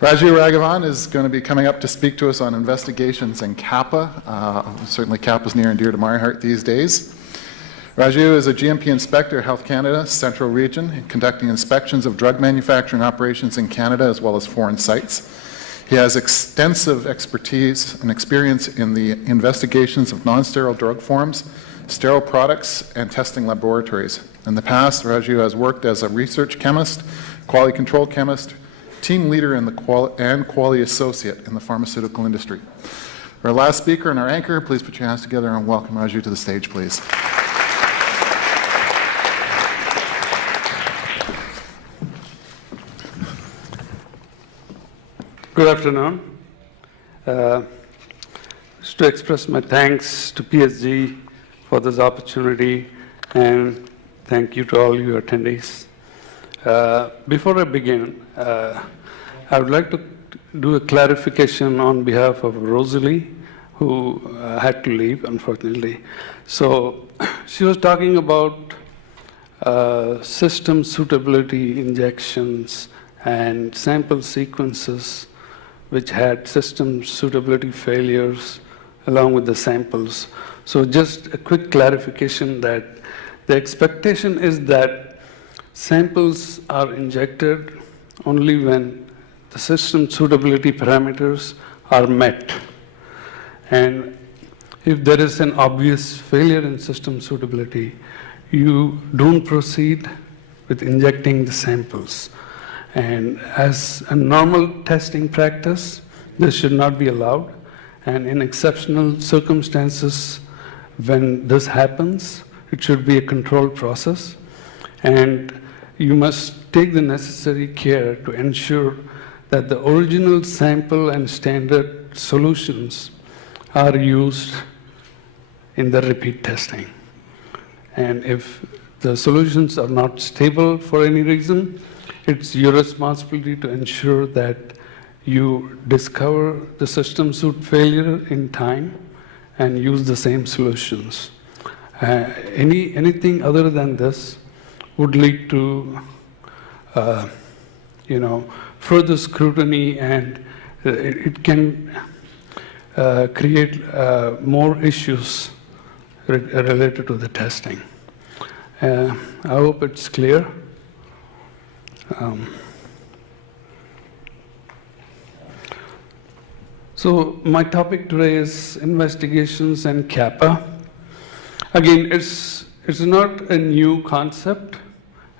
Raju Raghavan is going to be coming up to speak to us on investigations in CAPA. Certainly CAPA is near and dear to my heart these days. Raju is a GMP inspector at Health Canada Central Region, conducting inspections of drug manufacturing operations in Canada as well as foreign sites. He has extensive expertise and experience in the investigations of non-sterile drug forms, sterile products, and testing laboratories. In the past, Raju has worked as a research chemist, quality control chemist, team leader in the and quality associate in the pharmaceutical industry. Our last speaker and our anchor, please put your hands together and welcome Raju to the stage, please. Good afternoon. Just to express my thanks to PSG for this opportunity, and thank you to all your attendees. Before I begin, I would like to do a clarification on behalf of Rosalie, who had to leave, unfortunately. So she was talking about system suitability injections and sample sequences which had system suitability failures along with the samples. So just a quick clarification that the expectation is that samples are injected only when the system suitability parameters are met. And if there is an obvious failure in system suitability, you don't proceed with injecting the samples. And as a normal testing practice, this should not be allowed. And in exceptional circumstances, when this happens, it should be a controlled process. And you must take the necessary care to ensure that the original sample and standard solutions are used in the repeat testing. And if the solutions are not stable for any reason, it's your responsibility to ensure that you discover the system suit failure in time and use the same solutions. Anything other than this would lead to further scrutiny, and it can create more issues related to the testing. I hope it's clear. So my topic today is investigations and CAPA. Again, it's not a new concept.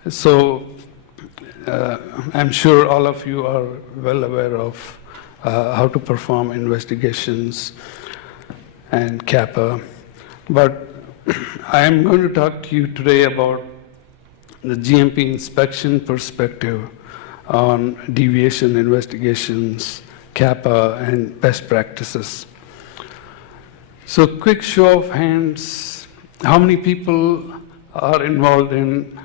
So I'm sure all of you are well aware of how to perform investigations and CAPA. But I am going to talk to you today about the GMP inspection perspective on deviation investigations, CAPA, and best practices. So quick show of hands, how many people are involved in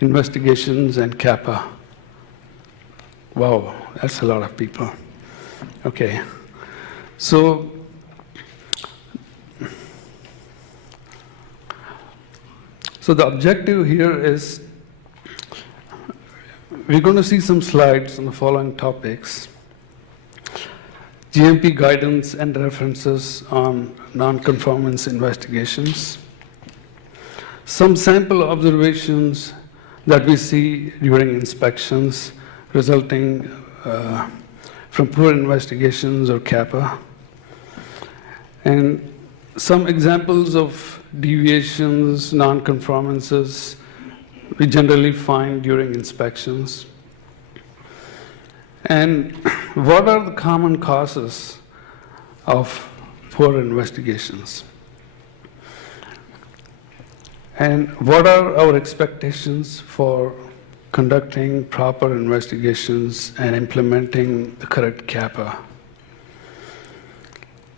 investigations and CAPA? Wow, that's a lot of people. Okay, so the objective here is we're going to see some slides on the following topics: GMP guidance and references on non-conformance investigations, some sample observations that we see during inspections resulting from poor investigations or CAPA, and some examples of deviations, non-conformances we generally find during inspections, and what are the common causes of poor investigations, and what are our expectations for conducting proper investigations and implementing the correct CAPA.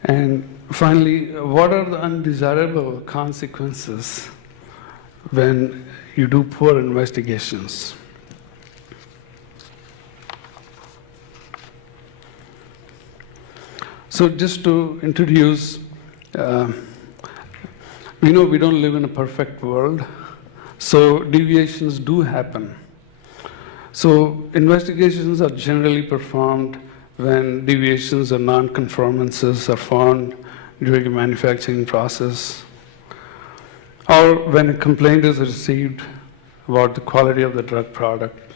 And finally, what are the undesirable consequences when you do poor investigations? So just to introduce, we know we don't live in a perfect world, so deviations do happen. So investigations are generally performed when deviations or non-conformances are found during a manufacturing process, or when a complaint is received about the quality of the drug product.